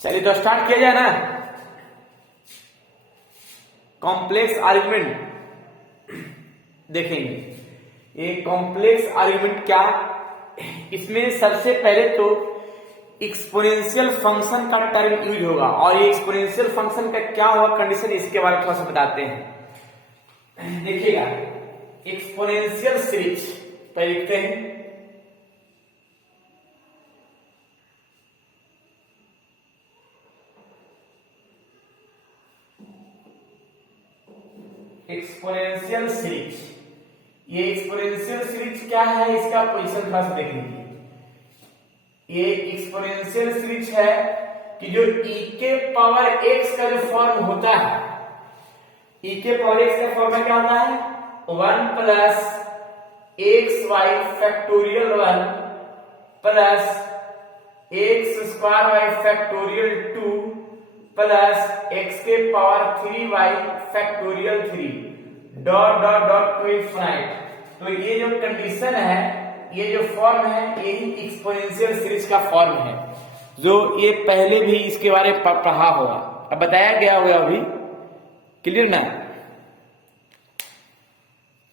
चलिए तो स्टार्ट किया जाए ना। कॉम्प्लेक्स आर्गुमेंट देखेंगे। ये कॉम्प्लेक्स आर्गुमेंट क्या, इसमें सबसे पहले तो एक्सपोनेंशियल फंक्शन का टर्म यूज होगा और ये एक्सपोनेंशियल फंक्शन का क्या होगा कंडीशन, इसके बारे में थोड़ा सा बताते हैं। देखिएगा एक्सपोनेंशियल सीरीज पर लिखते हैं एक्सपोनेंशियल सीरीज। ये एक्सपोनेंशियल सीरीज क्या है, इसका पोजीशन थोड़ा सा देख लीजिए। ये एक्सपोनेंशियल सीरीज है कि जो e के पावर x का जो फॉर्म होता है, e के पावर x का फॉर्म क्या होता है 1 plus X Y factorial 1 plus X square Y factorial 2 plus X के power 3 Y factorial 3 dot dot dot to infinite. तो ये जो कंडीशन है, ये जो फॉर्म है, यही एक्सपोनेंशियल सीरीज का फॉर्म है, जो ये पहले भी इसके बारे में पढ़ा होगा, अब बताया गया होगा अभी। क्लियर ना?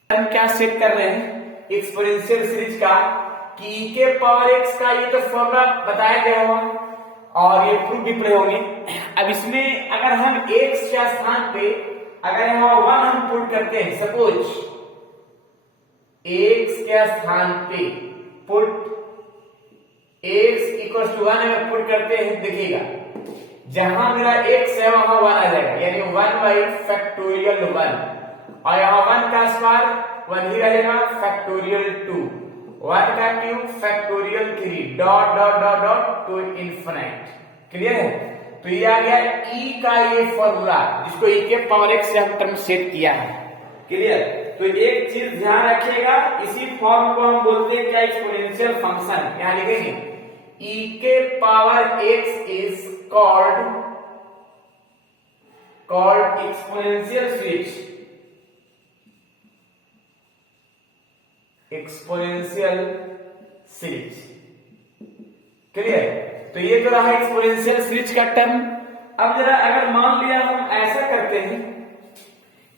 हम क्या सेट कर रहे हैं एक्सपोनेंशियल सीरीज का कि e के पावर x का ये तो फॉर्मूला बताया गया होगा और ये प्रूफ भी पढ़े होंगे। अब इसमें अगर हम x के स्थान पे अगर यहाँ 1 हम पुट करते हैं, सपोज x के स्थान पे पुट x इक्वल टू 1 अगर पुट करते हैं, देखिएगा जहां मेरा x है वहां 1 आ जाएगा, यानी 1 बाई फैक्टोरियल 1 और यहाँ 1 का स्क्वायर 1 ही रहेगा फैक्टोरियल 2 1 का cube factorial 3 dot dot dot dot to infinite. Clear है? तो ये आ गया e का ये फॉर्मूला जिसको e के पावर x से हम टर्म सेट किया है। क्लियर? तो एक चीज ध्यान रखिएगा, इसी फॉर्म को हम बोलते हैं क्या, एक्सपोनेंशियल फंक्शन। यहां लिखेंगे e के power x is called exponential series. Exponential series. Clear? तो ये तो रहा एक्सपोनेंशियल सीरीज का टर्म। अब जरा अगर मान लिया हम ऐसा करते हैं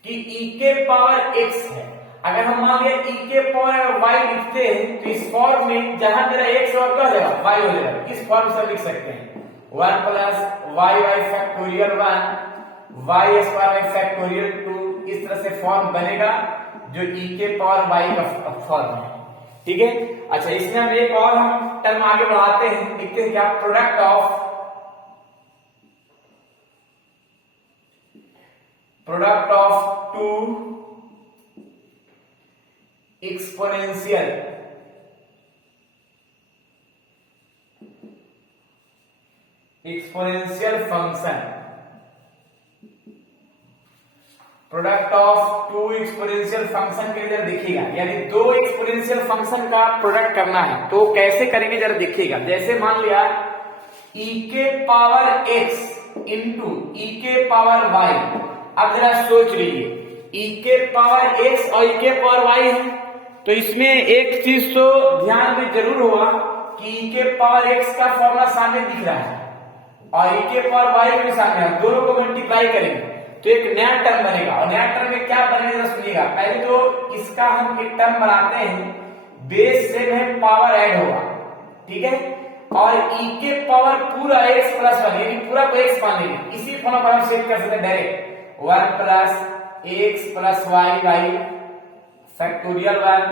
कि e के पावर x है, अगर हम मान लिया e के पावर y लिखते हैं तो इस फॉर्म में जहां मेरा x और क्या हो जाएगा y हो जाएगा, इस फॉर्म से लिख सकते हैं 1 plus Y Y factorial 1 y square Y factorial 2, इस तरह से फॉर्म बनेगा जो e के पावर y का फॉर्म है। ठीक है? अच्छा, इसमें हम एक और हम टर्म आगे बढ़ाते हैं, लिखते हैं क्या, product of two exponential function. Product of two exponential function के लिए जरा देखिएगा, यानी दो एक्सपोनेंशियल फंक्शन का प्रोडक्ट करना है तो कैसे करेंगे जरा देखिएगा। जैसे मान लिया e के पावर x इंटू e के पावर y। अब जरा सोच लीजिए e के पावर x और e के पावर y है, तो इसमें एक चीज तो ध्यान में जरूर होगा कि e के पावर x का फॉर्मूला सामने दिख रहा है और e के पावर y के भी सामने है, दोनों को मल्टीप्लाई करेंगे तो एक नया टर्म बनेगा। और नया टर्म में क्या बनेगा सुनिएगा, पहले तो इसका हम एक टर्म बनाते हैं, बेस से में पावर ऐड होगा, ठीक है, और e के पावर पूरा x प्लस 1 यानी पूरा को x मान लेंगे। इसी फॉर्म पर हम सेट कर सकते हैं direct 1 plus x plus Y Y factorial 1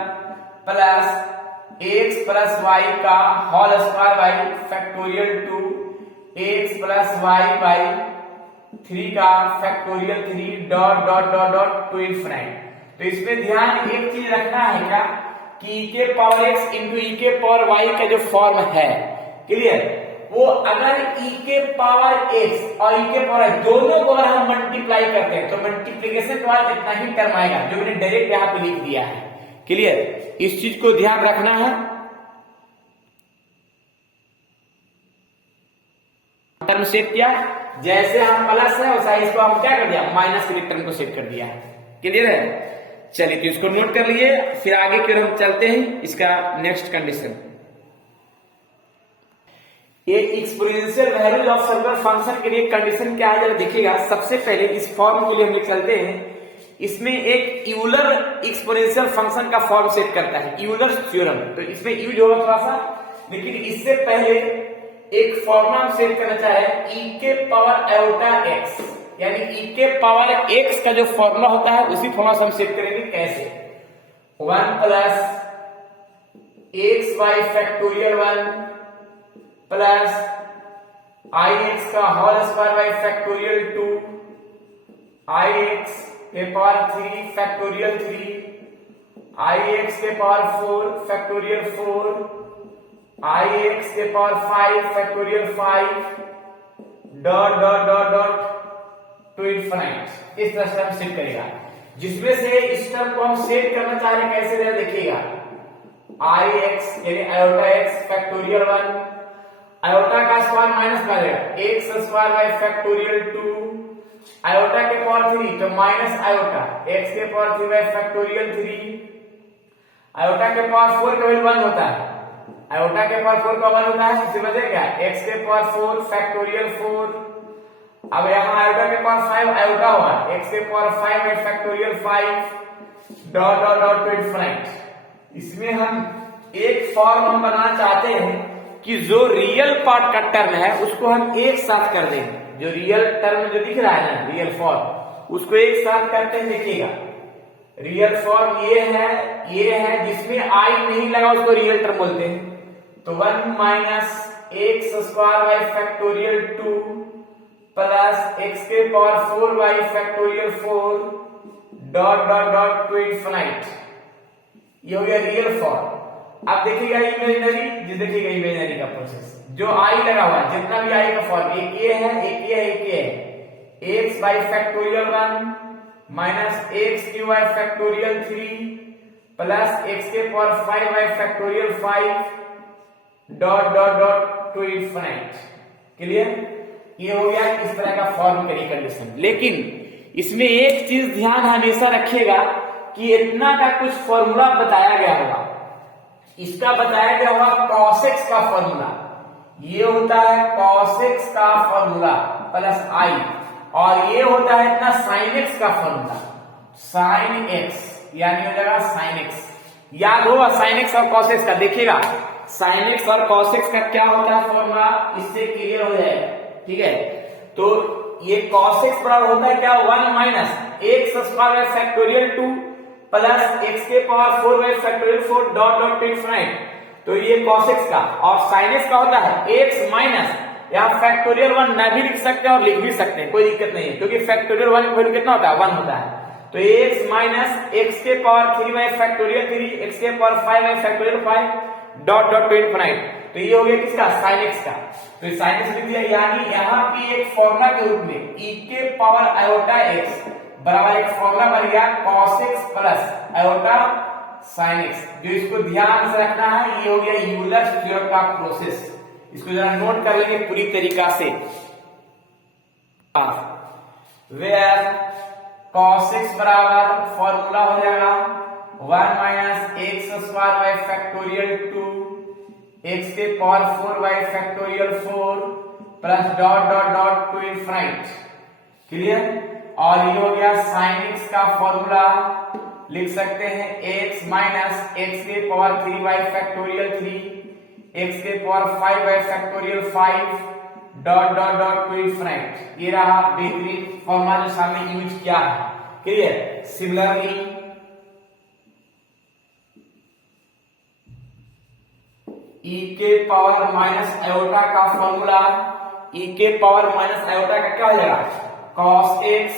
plus x plus Y का whole square Y factorial 2 x plus Y Y 3 का factorial 3 dot dot dot dot to infinite. तो इसमें ध्यान एक चीज रखना है क्या कि e के पावर x इंटू e के पावर y का जो फॉर्म है, क्लियर, वो अगर e के पावर x और e के पावर y दोनों को अगर हम मल्टीप्लाई करते हैं तो मल्टीप्लीकेशन के बाद इतना ही टर्म आएगा जो मैंने डायरेक्ट यहां पे लिख दिया है। क्लियर? इस चीज को ध्यान रखना है। टर्म सेट किया, जैसे हम प्लस है वैसा इसको हम क्या कर दिया, माइनस के टर्म को सेट कर दिया है। क्लियर है? चलिए तो इसको नोट कर लिए, फिर आगे की ओर हम चलते हैं। इसका नेक्स्ट कंडीशन ये exponential values of circular function के लिए कंडीशन क्या है जरा देखिएगा। सबसे पहले इस फॉर्म के लिए हम लिख चलते हैं। इसमें एक यूलर एक्सपोनेंशियल फंक्शन का फॉर्म सेट करता है, यूलर थ्योरम। तो इसमें यूज होगा थोड़ा सा, लेकिन इससे पहले एक फॉर्मूला हम सेट करना चाह रहे हैं, e के पावर आयोटा x, यानी e के पावर x का जो फॉर्मूला होता है उसी फॉर्मूला से हम सेट करेंगे। कैसे? 1 plus X by factorial 1 plus I X का whole square by factorial 2 I X के पावर 3 फैक्टोरियल 3 आई एक्स के पावर 4 फैक्टोरियल 4 आई एक्स के power 5 factorial 5 dot dot dot dot to infinite. इस तरह से हम सेट करेगा, जिसमें से इस टर्म को हम सेट करना चाह रहे हैं। कैसे जरा देखिएगा, आई एक्स यानी आयोटा एक्स फैक्टोरियल 1, आयोटा का स्क्वायर माइनस कर देगा x square by factorial 2 iota के पावर 3 तो माइनस आयोटा एक्स के पावर 3 बाई फैक्टोरियल 3 आयोटा के पावर 4 का वैल्यू 1 होता है, आयोटा के पावर 4 का 1 होता है, इससे बचे क्या एक्स के पावर 4 फैक्टोरियल 4। अब यहाँ आयोटा के पावर 5 आयोटा हुआ एक्स के power 5 by factorial 5 dot dot dot to infinite. इसमें हम एक फॉर्म हम बनाना चाहते हैं कि जो रियल पार्ट का टर्म है उसको हम एक साथ कर देंगे। जो रियल टर्म जो दिख रहा है ना, रियल फॉर्म, उसको एक साथ करते हैं। देखिएगा, रियल फॉर्म ये है जिसमें आई नहीं लगा उसको रियल टर्म बोलते हैं। तो 1 minus X square by factorial 2 plus X के power 4 by factorial 4 dot dot dot to infinite. ये हो गया रियल फॉर्म। अब देखिएगा इमेजिनरी, जो देखिएगा इमेजिनरी का प्रोसेस, जो आई लगा हुआ है, जितना भी आई का फॉर्म, एक ये है, एक ये है, एक ये है, X by factorial 1 minus X cube by factorial 3 plus X के power 5 by factorial 5 dot dot dot to infinite. Clear? ये हो गया इस तरह का फॉर्म का कंडीशन। लेकिन इसमें एक चीज ध्यान हमेशा रखिएगा कि इतना का कुछ फॉर्मूला बताया गया होगा। इसका बताया गया होगा cos x का फॉर्मूला, ये होता है cos x का फॉर्मूला प्लस आई, और ये होता है इतना sin x का फॉर्मूला, sin x यानी हो जाएगा sin x। याद होगा sin x और cos x का। देखिएगा sin x और cos x का क्या होता है फॉर्मूला, इससे क्लियर हो जाएगा। ठीक है, तो ये cos x बराबर होता है क्या, 1 minus X square factorial 2 plus X के power 4 by factorial 4 dot dot to infinite. तो ये cos x का, और sin x का होता है x माइनस, यहाँ फैक्टोरियल 1 न भी लिख सकते हैं और लिख भी सकते हैं, कोई दिक्कत नहीं है, क्योंकि फैक्टोरियल 1 का वैल्यू कितना होता है, 1 होता है। तो x माइनस एक्स के पावर 3 बाई फैक्टोरियल 3 एक्स के power 5 by factorial 5 dot dot to infinite. तो ये हो गया किसका, sin x का। तो sin x लिख दिया, यानी यहाँ की एक फॉर्मूला के रूप में e के पावर आयोटा x बराबर एक फॉर्मूला बन गया cos x plus iota sin x। जो इसको ध्यान से रखना है, ये हो गया यूलर थ्योरम का प्रोसेस। इसको जरा नोट कर लेंगे पूरी तरीका से। वेयर cos x बराबर फॉर्मूला हो जाएगा 1 minus X square by factorial 2 X के power 4 by factorial 4 plus dot dot dot to infinite. Clear? और ये हो गया sin x का फॉर्मूला, लिख सकते हैं x माइनस एक्स के पावर 3 बाई फैक्टोरियल 3 एक्स के power 5 by factorial 5 dot dot dot to infinite. ये रहा बेहतरीन फॉर्मूला जो सामने यूज किया है। क्लियर? सिमिलरली e के पावर माइनस आयोटा का फॉर्मूला, e के पावर माइनस आयोटा का क्या हो जाएगा, cos x,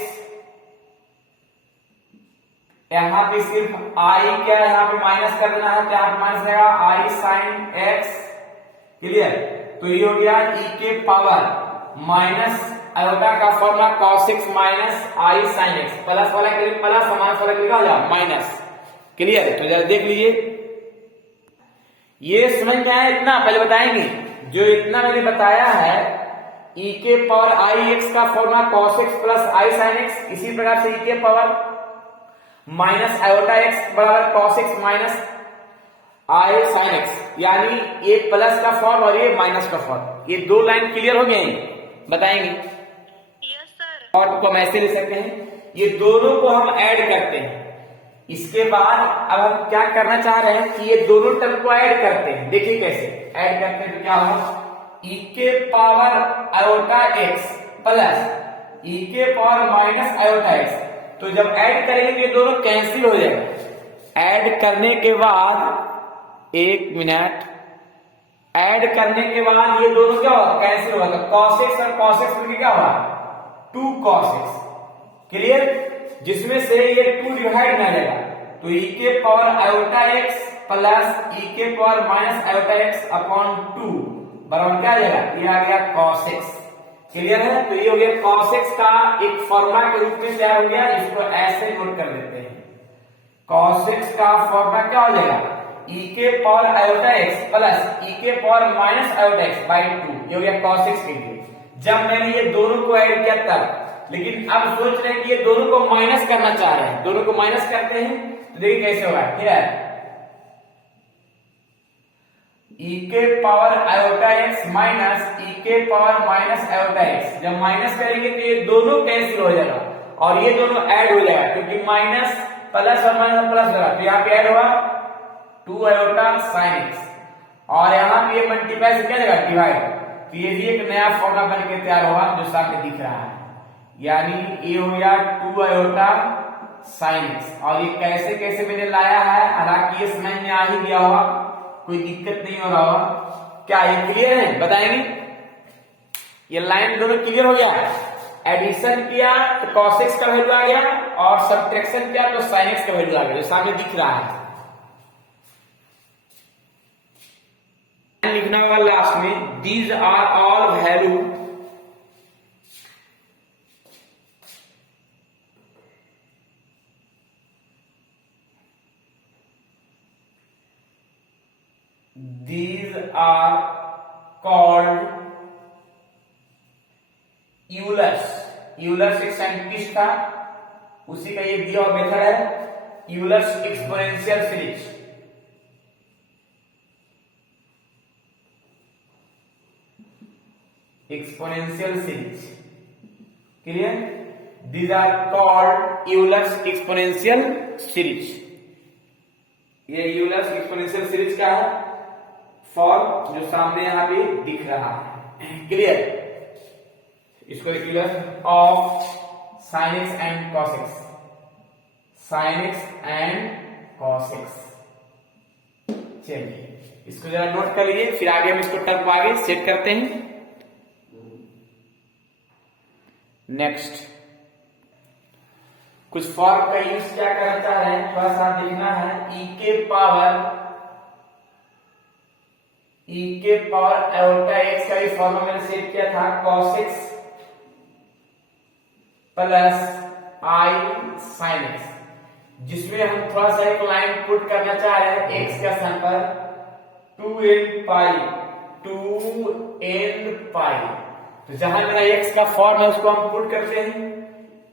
यहाँ पे सिर्फ i क्या है, यहाँ पे माइनस कर देना है, तो यहाँ पे माइनस रहेगा i sin x। क्लियर? तो ये हो गया e के पावर माइनस आयोटा का formula cos x minus i sin x, plus वाला के लिए प्लस, माइनस वाला के लिए क्या हो जाएगा माइनस। क्लियर? तो जरा देख लीजिए, ये समझ में आया इतना, पहले बताएंगे। जो इतना मैंने बताया है e के पावर i x का formula cos x plus i sin x, इसी प्रकार से e के पावर माइनस आयोटा x बराबर cos x माइनस आई साइन एक्स, यानी ये प्लस का फॉर्म और ये माइनस का फॉर्म, ये दो लाइन क्लियर हो गए, बताएंगे? Yes sir. और को हम ऐसे ले सकते हैं, ये दोनों को हम ऐड करते हैं। इसके बाद अब हम क्या करना चाह रहे हैं कि ये दोनों टर्म को ऐड करते हैं। देखिए कैसे ऐड करते हैं, तो क्या होगा, e के power iota x plus e के पावर माइनस आयोटा x। तो जब ऐड करेंगे तो ये दोनों कैंसिल हो जाएगा। ऐड करने के बाद, एक मिनट, ऐड करने के बाद ये दोनों क्या होगा, कैंसिल होगा। तो cos x और cos x मिलकर क्या होगा, 2 cos x। क्लियर? जिसमें से ये 2 डिवाइड में आ जाएगा, तो e के power iota x plus e के power minus iota x upon 2 बराबर क्या आ जाएगा, ये आ गया cos x। क्लियर है? तो ये हो गया cos x का एक फॉर्मूला के रूप में तैयार हो गया। इसको ऐसे नोट कर लेते हैं, cos x का फॉर्मूला क्या हो जाएगा, e के power iota x plus e के power minus iota x by 2। ये हो गया cos x के लिए। जब मैंने ये दोनों को ऐड किया तब, लेकिन अब सोच रहे हैं कि ये दोनों को माइनस करना चाह रहे हैं, दोनों को माइनस करते हैं तो देखिए कैसे होगा। फिर e के power iota x minus e के पावर माइनस आयोटा x, जब माइनस करेंगे तो ये दोनों कैंसिल हो जाएगा और ये दोनों ऐड हो जाएगा, क्योंकि माइनस प्लस और माइनस प्लस होगा, तो यहाँ पे ऐड हुआ 2 आयोटा साइन x, और यहाँ पे ये मल्टीप्लाई से क्या जाएगा, डिवाइड। तो ये भी एक नया फॉर्मूला बन के तैयार हुआ जो सामने दिख रहा है, यानी ये हो गया 2 आयोटा साइन x। और ये कैसे कैसे मैंने लाया है, हालांकि ये समझ में आ ही गया होगा, कोई दिक्कत नहीं हो रहा होगा। क्या ये क्लियर है, बताएंगे? ये लाइन दोनों क्लियर हो गया। एडिशन किया तो cos x का वैल्यू आ गया, और सब्ट्रैक्शन किया तो sin x का वैल्यू आ गया, जो सामने दिख रहा है। लिखना होगा लास्ट में, these are all value these are called Euler's. Euler's एक साइंटिस्ट था, उसी का ये दिया हुआ मेथड है, Euler's exponential series. Exponential series, clear? These are called Euler's exponential series. ये यूलर्स एक्सपोनेंशियल सीरीज का है फॉर्म, जो सामने यहां पे दिख रहा है। क्लियर? इसको Euler's of sine x and cos x, sine x and cos x. चलिए इसको जरा नोट कर लीजिए, फिर आगे हम इसको टर्म आगे सेट करते हैं। नेक्स्ट, कुछ फॉर्म का यूज क्या करना चाह रहे हैं, थोड़ा सा देखना है। e के पावर आयोटा x का भी फॉर्मूला मैंने सेट किया था, cos x plus i sin x, जिसमें हम थोड़ा सा एक लाइन पुट करना चाह रहे हैं x का स्थान पर 2n पाई। तो जहां मेरा x का फॉर्म है उसको हम पुट करते हैं,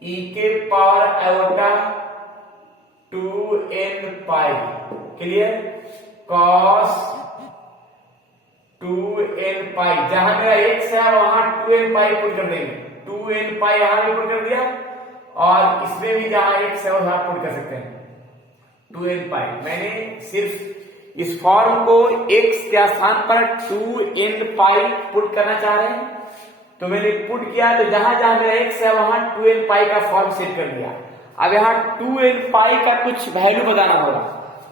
e के पावर आयोटा 2n पाई। क्लियर? cos 2n पाई, जहां मेरा x है वहां 2n पाई पुट कर देंगे, 2n पाई यहां भी पुट कर दिया, और इसमें भी जहां x है वहां पुट कर सकते हैं 2n पाई। मैंने सिर्फ इस फॉर्म को x के स्थान पर 2n पाई पुट करना चाह रहे हैं, तो मैंने पुट किया, तो जहां जहां मेरा x है वहां 2n पाई का फॉर्म सेट कर दिया। अब यहाँ 2n पाई का कुछ वैल्यू बताना होगा,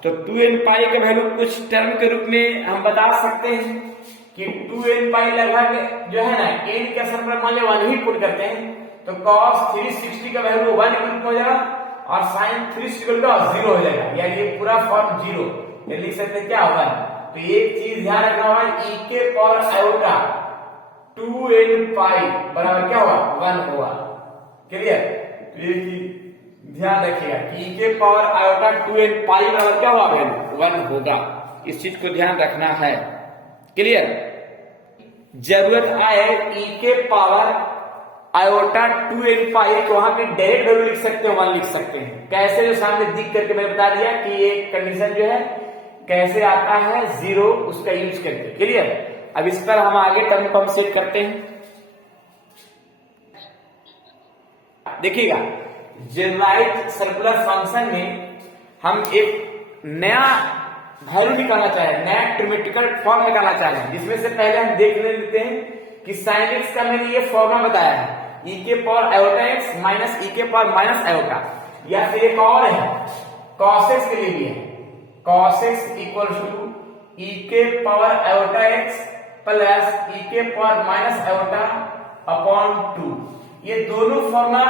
तो 2n पाई का वैल्यू कुछ टर्म के रूप में हम बता सकते हैं कि 2n पाई लगभग जो है ना, n के स्थान पर मान लो 1 ही पुट करते हैं, तो cos 360 का वैल्यू 1 के रूप में हो जाएगा, और sin 360 का 0 हो जाएगा, यानी ये पूरा फॉर्म 0। ये लिख सकते हैं क्या होगा, तो एक चीज ध्यान रखना होगा, e के पावर आयोटा 2n पाई बराबर क्या होगा, 1 होगा। क्लियर? तो ये ध्यान रखिएगा, e के पावर आयोटा 2n पाई बराबर क्या होगा, 1 होगा। इस चीज को ध्यान रखना है। क्लियर? जरूरत आए e के पावर आयोटा 2n पाई, तो वहां पे डायरेक्ट वैल्यू लिख सकते हैं, 1 लिख सकते हैं। कैसे, जो सामने दिख करके मैंने बता दिया कि ये कंडीशन जो है कैसे आता है, जीरो उसका यूज करके। क्लियर? अब इस पर हम आगे टर्म को हम सेट करते हैं। देखिएगा, जेनराइट सर्कुलर फंक्शन में हम एक नया वैल्यू निकालना चाह रहे हैं, नया ट्रिमेटिकल फॉर्म निकालना चाह रहे हैं, जिसमें से पहले हम देख लेते हैं कि साइन एक्स का मैंने ये फॉर्मूला बताया है, e के power iota x minus e के पावर माइनस आयोटा, या फिर एक और है cos x के लिए भी है, cos x equal to e के power iota x plus e के पावर माइनस आयोटा अपॉन 2। ये दोनों फॉर्मूला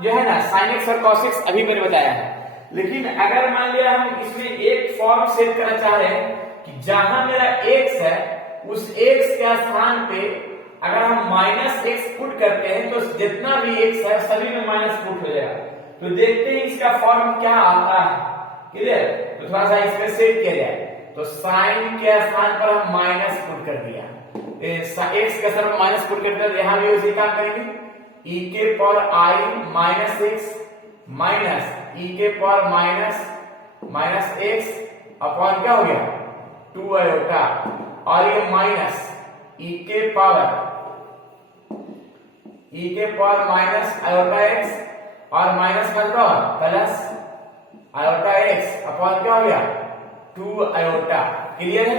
जो है ना साइन एक्स और cos x अभी मैंने बताया है। लेकिन अगर मान लिया हम इसमें एक फॉर्म सेट करना चाह रहे हैं कि जहां मेरा x है उस x के स्थान पे अगर हम माइनस एक्स पुट करते हैं तो जितना भी x है सभी में माइनस पुट हो जाएगा। तो देखते हैं इसका फॉर्म क्या आता है। क्लियर? तो थोड़ा सा इसमें सेट किया जाए। तो साइन के स्थान पर हम माइनस पुट कर दिया, एक्स के स्थान पर माइनस पुट कर दिया, यहां भी उसी काम करेंगे, e के power i minus x minus e के पावर माइनस एक्स अपॉन क्या हो गया 2 आयोटा, और ये माइनस e के पावर माइनस आयोटा एक्स और माइनस का प्लस आयोटा एक्स अपॉन क्या हो गया 2 आयोटा। क्लियर है?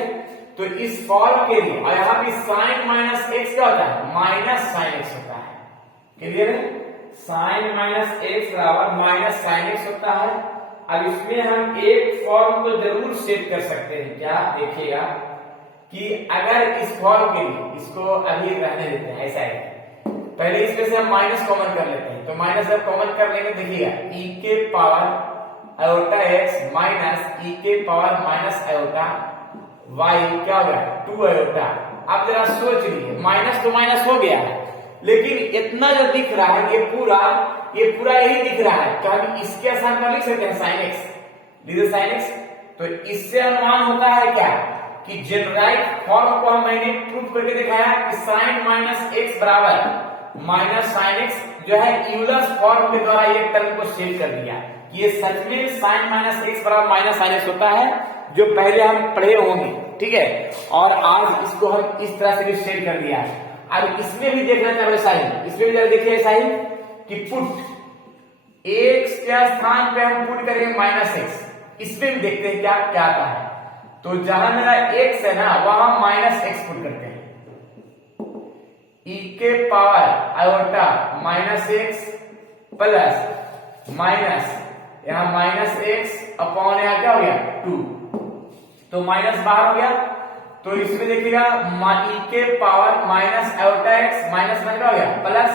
तो इस फॉर्म के लिए, और यहां भी साइन माइनस एक्स क्या होता है, माइनस साइन एक्स होता है। क्लियर है? साइन माइनस एक्स बराबर माइनस साइन एक्स होता है। अब इसमें हम एक फॉर्म तो जरूर सेट कर सकते हैं। क्या? देखिएगा कि अगर इस फॉर्म के लिए इसको अभी रहने देते हैं ऐसा है, पहले इसमें से हम माइनस कॉमन कर लेते हैं। तो माइनस जब कॉमन कर लेंगे, देखिएगा e के power iota x minus e के पावर माइनस आयोटा y क्या हो गया 2 आयोटा। अब जरा सोच लीजिए, माइनस तो माइनस हो गया है, लेकिन इतना जो दिख रहा है ये पूरा यही दिख रहा है। क्या हम इसके स्थान पर लिख सकते हैं साइन एक्स, लीजिए साइन एक्स। तो इससे अनुमान होता है क्या कि जेनराइट फॉर्म को मैंने प्रूफ करके दिखाया कि साइन माइनस एक्स बराबर माइनस साइन एक्स जो है यूलर्स फॉर्म के द्वारा ये टर्म को सेट कर दिया। ये सच में साइन माइनस एक्स बराबर माइनस साइन एक्स होता है, जो पहले हम पढ़े होंगे। ठीक है? और आज इसको हम इस तरह से भी सेट कर दिया है। अब इसमें भी देखना चाहे साइन, इसमें भी जरा देखिए साइन कि पुट एक्स के स्थान पे हम पुट करेंगे माइनस एक्स, इसमें भी देखते हैं क्या क्या आता है। तो जहां मेरा एक्स है ना वहां माइनस एक्स पुट करते हैं, e के power iota minus x plus minus यहां माइनस एक्स अपॉन यहां क्या हो गया 2, तो माइनस बाहर हो गया। तो इसमें देखिएगा e के power minus iota x minus one क्या हो गया प्लस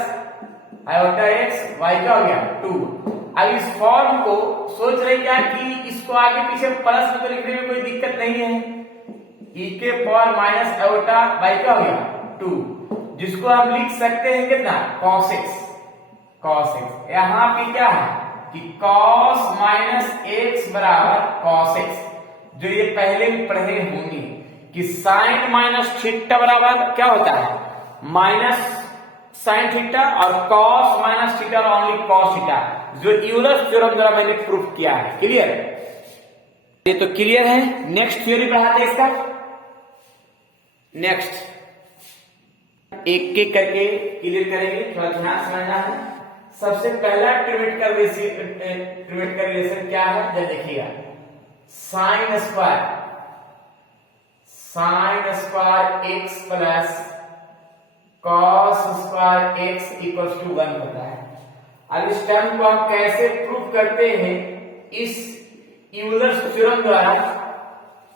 आयोटा एक्स वाई क्या हो गया 2। अब इस फॉर्म को सोच रहे क्या कि इसको आगे पीछे प्लस में तो लिखने में कोई दिक्कत नहीं है। e के पावर माइनस आयोटा वाई क्या हो गया 2, जिसको हम लिख सकते हैं कितना cos x। यहां पे क्या है कि cos माइनस एक्स बराबर cos x, जो ये पहले भी पढ़े होंगे कि साइन माइनस थीटा बराबर क्या होता है माइनस साइन थीटा, और cos minus theta only cos theta, जो यूलर्स थ्योरम द्वारा मैंने प्रूफ किया है। क्लियर? ये तो क्लियर है। नेक्स्ट थ्योरी पढ़ाते हैं इसका। नेक्स्ट एक एक करके क्लियर करेंगे, थोड़ा ध्यान समझना है। सबसे पहला ट्रिमेटिकल रिलेशन क्या है, जब देखिएगा sine square x plus cos square x equal to 1 होता है। अब इस टर्म को हम कैसे प्रूव करते हैं, इस यूलर्स थ्योरम द्वारा,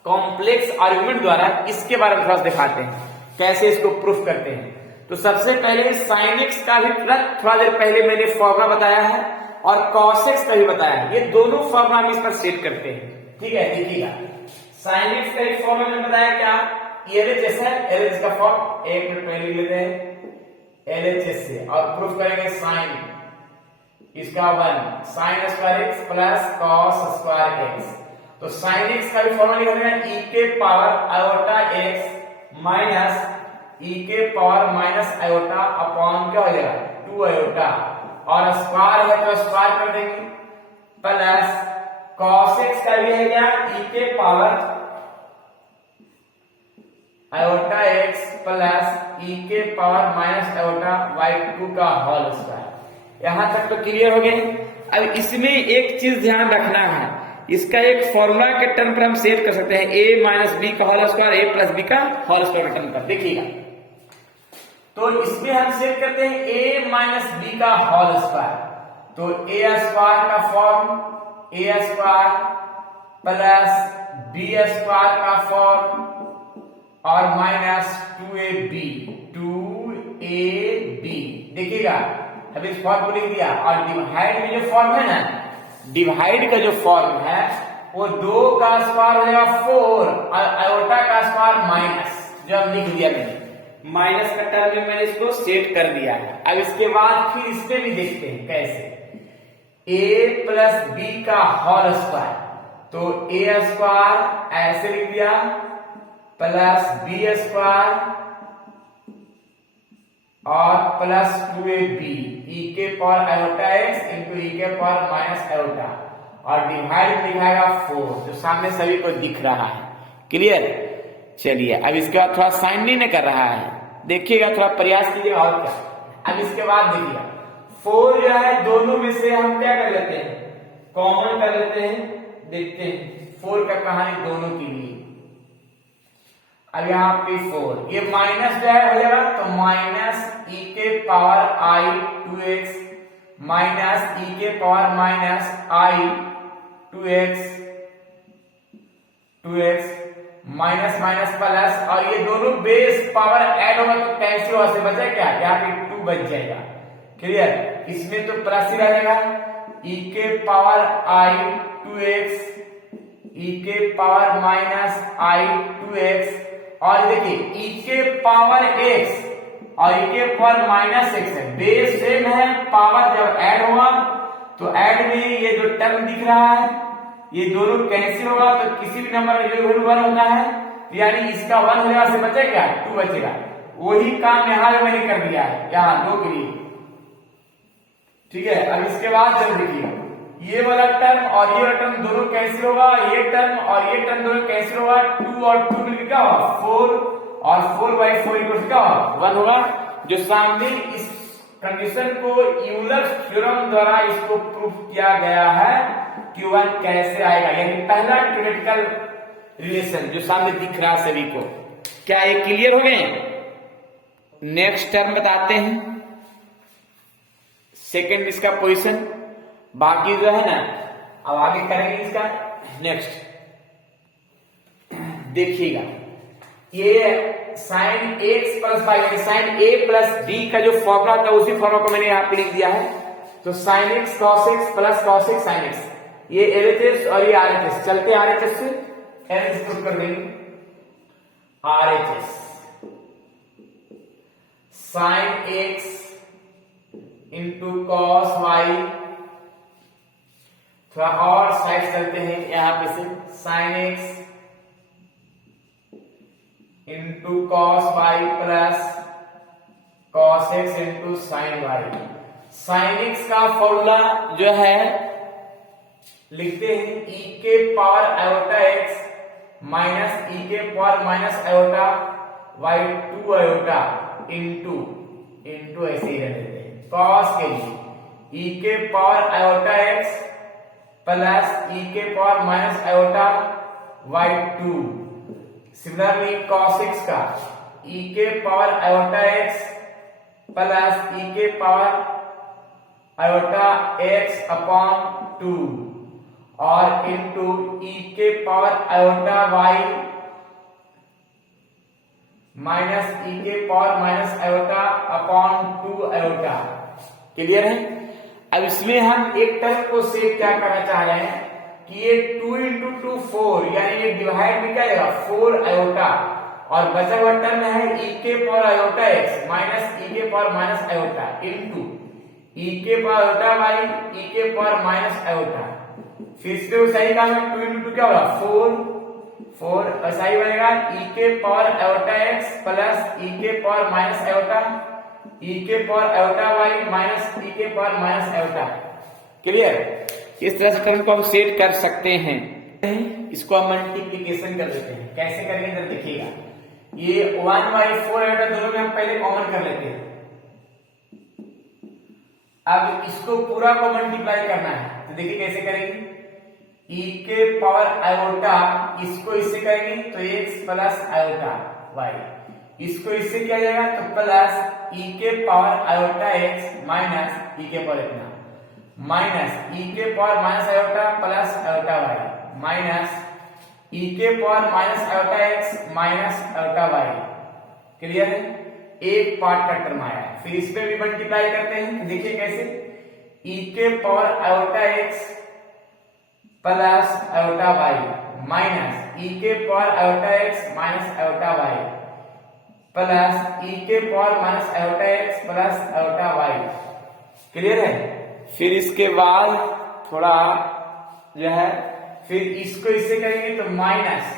कॉम्प्लेक्स आर्गुमेंट द्वारा, इसके बारे में थोड़ा दिखाते हैं कैसे इसको प्रूफ करते हैं। तो सबसे पहले साइन एक्स का भी थोड़ा देर पहले मैंने फॉर्मूला बताया है और cos x का भी बताया है, ये दोनों फॉर्मूला हम इस पर सेट करते हैं। ठीक है? देखिएगा साइन एक्स का एक फॉर्मूला मैंने बताया क्या, LHS है, LHS का फॉर्म एक मिनट पहले लेते हैं LHS से और प्रूफ करेंगे साइन इसका 1 sign square x plus cos square x. तो साइन एक्स का भी फॉर्मूला लिख रहे हैं e के power iota x minus e के पावर माइनस आयोटा अपॉन क्या हो जाएगा 2 आयोटा, और स्क्वायर है तो स्क्वायर कर देंगे, प्लस cos x का भी है क्या e के power iota x plus e के पावर माइनस आयोटा y2 का होल स्क्वायर। यहां तक तो क्लियर हो गए। अब इसमें एक चीज ध्यान रखना है, इसका एक फॉर्मूला के टर्म पर हम सेट कर सकते हैं, a माइनस बी का whole square, a plus b का होल स्क्वायर टर्म पर। देखिएगा तो इसमें हम सेट करते हैं a माइनस बी का होल स्क्वायर, तो a स्क्वायर का form a square plus b square का फॉर्म और माइनस 2ab। देखिएगा अब इस फॉर्म को लिख दिया, और डिवाइड में जो फॉर्म है ना, डिवाइड का जो फॉर्म है वो 2 का स्क्वायर हो जाएगा 4 और आयोटा का स्क्वायर माइनस, जो हम लिख दिया मैंने माइनस का टर्म में मैंने इसको सेट कर दिया है। अब इसके बाद फिर इसमें भी देखते हैं कैसे, a प्लस बी का होल स्क्वायर, तो a स्क्वायर ऐसे लिख दिया प्लस बी स्क्वायर और प्लस 2ab ई के पावर आयोटा एक्स इंटू ई के पावर माइनस आयोटा, और डिवाइड लिखाएगा 4 जो सामने सभी को दिख रहा है। क्लियर? चलिए अब इसके बाद थोड़ा साइन नहीं न कर रहा है, देखिएगा थोड़ा प्रयास कीजिएगा और क्या। अब इसके बाद देखिएगा 4 जो है दोनों में से हम क्या कर लेते हैं, कॉमन कर लेते हैं। देखते हैं 4 का कहानी दोनों के लिए। अब यहाँ पे 4 ये माइनस जो है हो जाएगा, तो माइनस ई के पावर आई 2x माइनस ई के पावर माइनस आई 2x माइनस माइनस प्लस, और ये दोनों बेस पावर ऐड होगा तो कैंसिल होगा से बचा क्या, यहाँ पे 2 बच जाएगा। क्लियर? इसमें तो प्लस ही रहेगा, ई के पावर आई 2x ई के पावर माइनस आई 2x, और देखिए ई के पावर x और ई के पावर माइनस x है, बेस सेम है, पावर जब ऐड होगा तो ऐड में ये जो टर्म दिख रहा है ये दोनों कैंसिल होगा, तो किसी भी नंबर का जो वैल्यू 1 होता है यानी इसका 1 हो जाएगा, से बचेगा 2 बचेगा। वही काम यहां पे मैंने कर दिया है यहां 2 के लिए। ठीक है, अब इसके बाद जब देखिए ये वाला टर्म और ये वाला टर्म दोनों कैंसिल होगा, ये टर्म और ये टर्म दोनों कैंसिल होगा, 2 और 2 मिलकर क्या होगा 4, और 4/4 इक्वल क्या होगा 1 होगा, जो सामने इस कंडीशन को यूलर्स थ्योरम द्वारा इसको प्रूफ किया गया है कि 1 कैसे आएगा, यानी पहला थ्योरेटिकल रिलेशन जो सामने दिख रहा है सभी को। क्या ये क्लियर हो गए? नेक्स्ट टर्म बताते हैं, सेकेंड इसका पोजीशन, बाकी जो है ना अब आगे करेंगे इसका। नेक्स्ट देखिएगा ये sine x plus y, sine a plus b का जो फॉर्मूला था उसी फॉर्मूला को मैंने यहाँ पे लिख दिया है, तो sine x cos x plus cos x sin x, ये LHS और ये RHS, चलते RHS से LHS प्रूफ कर देंगे। RHS sine x into cos y, थोड़ा और साइड चलते हैं यहां पे से, sine x into cos y plus cos x into sine y. Sine x का फॉर्मूला जो है लिखते हैं ई के power iota x minus e के power minus iota y 2 iota into ऐसे ही रह देते हैं। कॉस के लिए ई के power iota x plus e के power minus iota y 2, similarly cos x का e के power iota x plus e के पावर आयोटा x अपॉन 2 और इंटू e के power iota y minus e के power minus iota upon 2 iota. Clear है? अब इसमें हम एक टर्म को सेव क्या करना चाह रहे हैं कि ये 2 इंटू 2 4, यानी ये डिवाइड में क्या आएगा 4 आयोटा, और बचा हुआ टर्म है e के power iota x minus e के power minus iota into e के पावर आयोटा y e के पावर माइनस आयोटा। फिर से सही काम है, 2 इंटू 2 क्या होगा 4 ऐसा ही बनेगा e के power iota x plus e के पावर माइनस आयोटा e के power iota y minus e के पावर माइनस आयोटा। क्लियर? इस तरह से टर्म को हम सेट कर सकते हैं। इसको हम मल्टीप्लिकेशन कर देते हैं, कैसे करेंगे जरा देखिएगा। ये 1/4 आयोटा दोनों में हम पहले कॉमन कर लेते हैं। अब इसको पूरा को मल्टीप्लाई करना है, तो देखिए कैसे करेंगे। e के पावर आयोटा इसको इससे करेंगे तो x प्लस आयोटा y, इसको इससे किया जाएगा तो प्लस e के power iota x minus e के पावर इतना माइनस e के power minus iota plus iota y minus e के power minus iota x minus iota y। Clear है? एक पार्ट का टर्म आया है, फिर इस पे भी मल्टीप्लाई करते हैं। देखिए कैसे, e के power iota x plus iota y minus e के power iota x minus iota y plus e के power minus iota x plus iota y। Clear है? फिर इसके बाद थोड़ा जो है, फिर इसको इससे करेंगे तो माइनस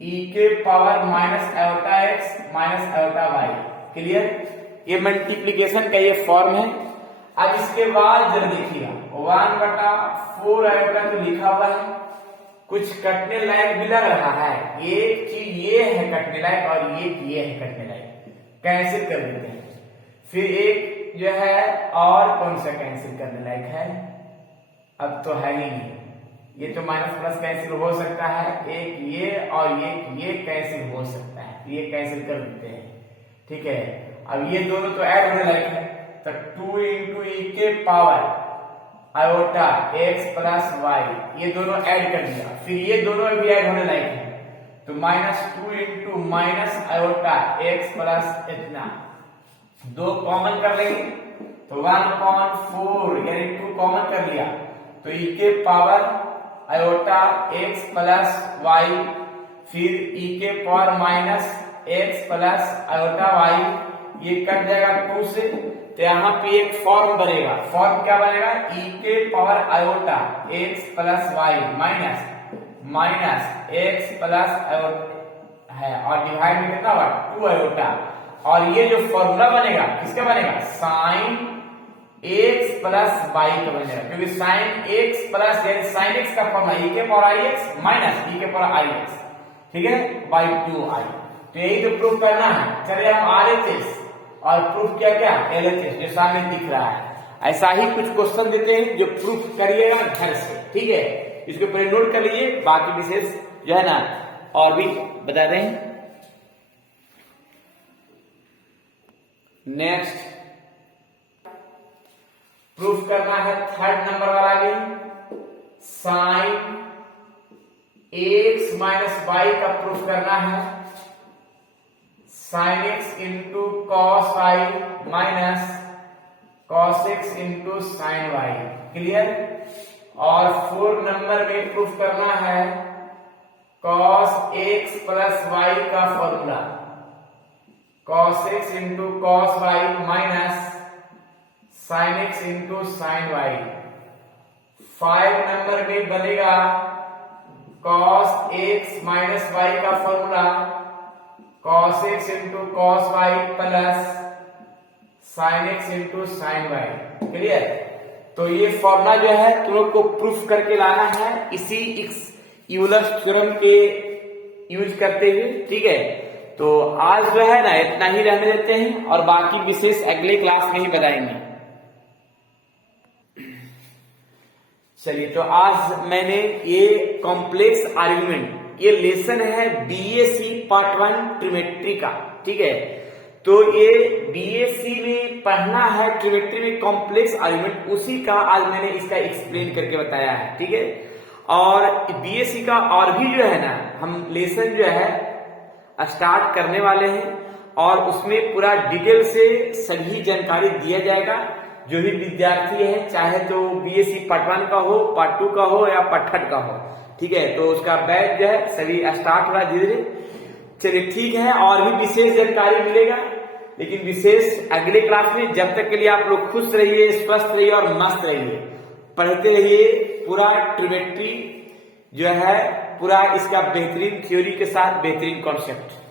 e के power minus iota x minus iota y। Clear? ये मल्टीप्लिकेशन का ये फॉर्म है। अब इसके बाद जरा देखिएगा 1/4 आयोटा तो लिखा हुआ है, कुछ कटने लायक भी लग रहा है। एक चीज ये है कटने लायक और ये है कटने लायक, कैंसिल कर देते हैं। फिर एक जो है और कौन सा कैंसिल करने लायक है, अब तो है ही नहीं। ये तो माइनस प्लस कैंसिल हो सकता है, एक ये और ये कैंसिल हो सकता है, ये कैंसिल कर देते हैं। ठीक है, अब ये दोनों तो ऐड होने लायक है, तो 2 इंटू e के power iota x plus y, ये दोनों ऐड कर दिया। फिर ये दोनों भी ऐड होने लायक है, तो -2 into minus iota x plus इतना, दो कॉमन कर लेंगे तो 1/4 यानी 2 कॉमन कर लिया तो e के power iota x plus y, फिर e के power minus x plus iota y, ये कट जाएगा 2 से, तो यहाँ पे एक फॉर्म बनेगा। फॉर्म क्या बनेगा, e के power iota x plus y minus x plus iota है और डिवाइड में कितना हुआ 2 आयोटा, और ये जो फॉर्मूला बनेगा किसका बनेगा, साइन x प्लस y का बनेगा, क्योंकि साइन x प्लस यानी साइन x का फॉर्मूला e के पावर ix माइनस e के पावर ix, ठीक है, बाई 2i। तो यही तो प्रूफ करना है। चलिए हम RHS और प्रूफ क्या क्या LHS जो सामने दिख रहा है, ऐसा ही कुछ क्वेश्चन देते हैं जो प्रूफ करिएगा घर से। ठीक है, इसको पहले नोट कर लीजिए, बाकी विशेष जो है ना और भी बता दें। नेक्स्ट प्रूफ करना है 3rd नंबर वाला भी, साइन x माइनस y का प्रूफ करना है। Sine x into cos y minus cos x into sine y। Clear? और 4 नंबर में प्रूफ करना है कॉस x प्लस y का formula, cos x into cos y minus sine x into sine y। 5 number में बनेगा cos x minus y का formula, cos x into cos y plus sine x into sine y। Clear? तो ये formula जो है तुम लोग को प्रूफ करके लाना है इसी यूलर्स थ्योरम के यूज करते हुए। ठीक है, तो आज जो है ना इतना ही रहने देते हैं और बाकी विशेष अगले क्लास में ही बताएंगे। चलिए, तो आज मैंने ये कॉम्प्लेक्स आर्गुमेंट, ये लेसन है BAC पार्ट 1 ट्रिमेट्री का। ठीक है, तो ये BAC में पढ़ना है ट्रिमेट्री में कॉम्प्लेक्स आर्गुमेंट, उसी का आज मैंने इसका एक्सप्लेन करके बताया है। ठीक है, और BAC का और भी जो है ना हम लेसन जो है स्टार्ट करने वाले हैं और उसमें पूरा डिटेल से सभी जानकारी दिया जाएगा। जो भी विद्यार्थी है, चाहे तो BAC पार्ट 1 का हो, पार्ट 2 का हो या पार्ट 3 का हो, ठीक है, तो उसका बैच जो है सभी स्टार्ट हुआ धीरे धीरे। चलिए ठीक है, और भी विशेष जानकारी मिलेगा, लेकिन विशेष अगले क्लास में। जब तक के लिए आप लोग खुश रहिए, स्वस्थ रहिए और मस्त रहिए, पढ़ते रहिए पूरा ट्रिमेट्री जो है, पूरा इसका बेहतरीन थ्योरी के साथ बेहतरीन कॉन्सेप्ट।